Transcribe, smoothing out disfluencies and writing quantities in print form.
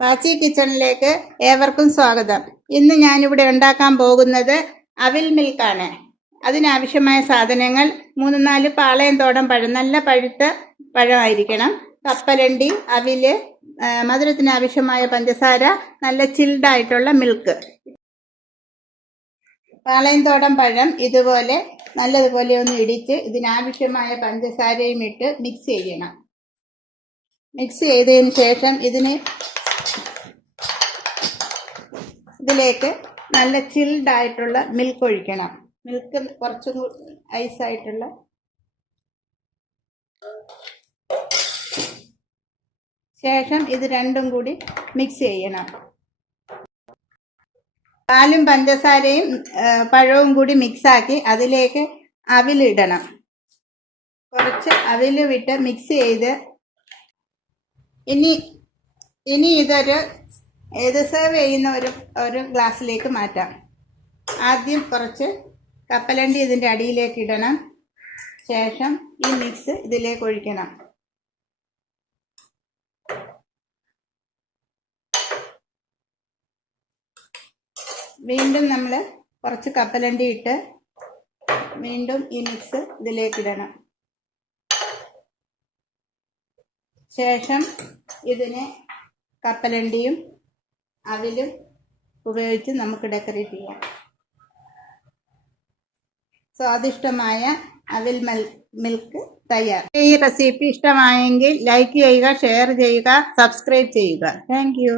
പാച്ചി കിച്ചണിലേക്ക് ഏവർക്കും സ്വാഗതം. ഇന്ന് ഞാനിവിടെ ഉണ്ടാക്കാൻ പോകുന്നത് അവിൽ മിൽക്കാണ്. അതിനാവശ്യമായ സാധനങ്ങൾ 3-4 പാളയംതോടൻ പഴം, നല്ല പഴുത്ത പഴമായിരിക്കണം, കപ്പലണ്ടി, അവില്, മധുരത്തിന് ആവശ്യമായ പഞ്ചസാര, നല്ല ചിൽഡായിട്ടുള്ള മിൽക്ക്. പാളയംതോടൻ പഴം ഇതുപോലെ നല്ലതുപോലെ ഒന്ന് ഇടിച്ച് ഇതിനാവശ്യമായ പഞ്ചസാരയും ഇട്ട് മിക്സ് ചെയ്യണം. മിക്സ് ചെയ്തതിന് ശേഷം ഇതിലേക്ക് നല്ല ചിൽഡായിട്ടുള്ള മിൽക്ക് ഒഴിക്കണം. മിൽക്ക് കുറച്ചും ഐസായിട്ടുള്ള ശേഷം ഇത് രണ്ടും കൂടി മിക്സ് ചെയ്യണം. പാലും പഞ്ചസാരയും പഴവും കൂടി മിക്സാക്കി അതിലേക്ക് അവിലിടണം. കുറച്ച് അവില് വിട്ട് മിക്സ് ചെയ്ത് ഇനി ഇത് സെർവ് ചെയ്യുന്ന ഒരു ഗ്ലാസ്സിലേക്ക് മാറ്റാം. ആദ്യം കുറച്ച് കപ്പലണ്ടി ഇതിൻ്റെ അടിയിലേക്ക് ഇടണം. ശേഷം ഈ മിക്സ് ഇതിലേക്ക് ഒഴിക്കണം. വീണ്ടും നമ്മൾ കുറച്ച് കപ്പലണ്ടി ഇട്ട് വീണ്ടും ഈ മിക്സ് ഇതിലേക്ക് ഇടണം. ശേഷം ഇതിനെ കപ്പലണ്ടിയും അവിലും ഉപയോഗിച്ച് നമുക്ക് ഡെക്കറേറ്റ് ചെയ്യാം. സ്വാദിഷ്ടമായ അവിൽ മിൽക്ക് തയ്യാർ. ഈ റെസിപ്പി ഇഷ്ടമായെങ്കിൽ ലൈക്ക് ചെയ്യുക, ഷെയർ ചെയ്യുക, സബ്സ്ക്രൈബ് ചെയ്യുക. Thank you.